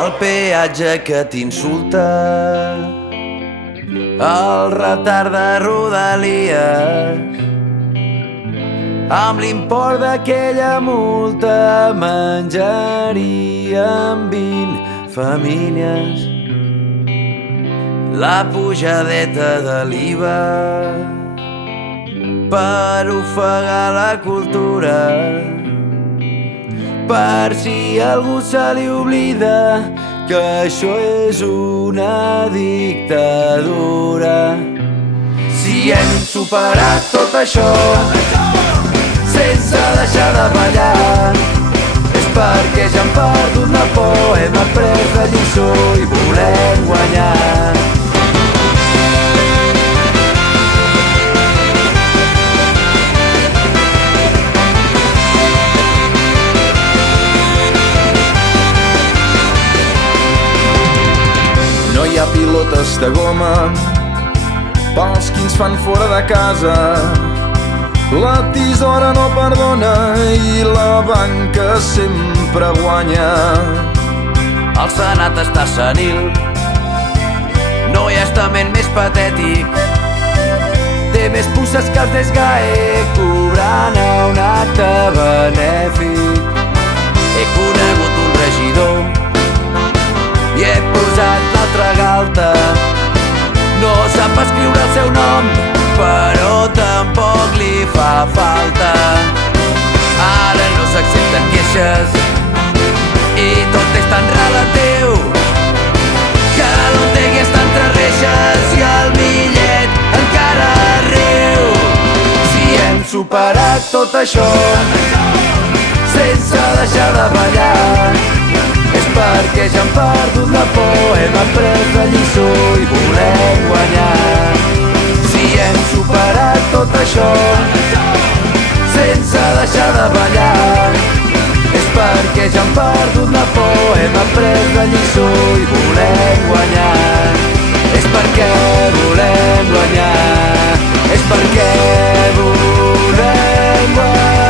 El peatge que t'insulta, el retard de Rodalies, amb l'import d'aquella multa menjaríem 20 famílies. La pujadeta de l'IVA per ofegar la cultura, per si algú se li oblida que això és una dictadura. Si hem superat tot això sense deixar de ballar, és perquè ja hem perdut la por, hem après la lliçó i volem guanyar. No hi ha pilotes de goma pels qui ens fan fora de casa. La tisora no perdona i la banca sempre guanya. El Senat està senil, no hi ha estament més patètic, té més puces que el DSGAE cobrant a un acte benèfic. He conegut un regidor i he posat l'altra galta. No sap escriure el seu nom, però tampoc li fa falta. Ara no s'accepten queixes i tot és tan relatiu que l'Otegi està entre reixes i el Millet encara riu. Si hem superat tot això sense deixar de ballar, és perquè ja hem perdut la por, hem après la lliçó i volem guanyar. Si hem superat tot això sense deixar de ballar, és perquè ja hem perdut la por, hem après la lliçó i volem guanyar. És perquè volem guanyar, és perquè volem guanyar.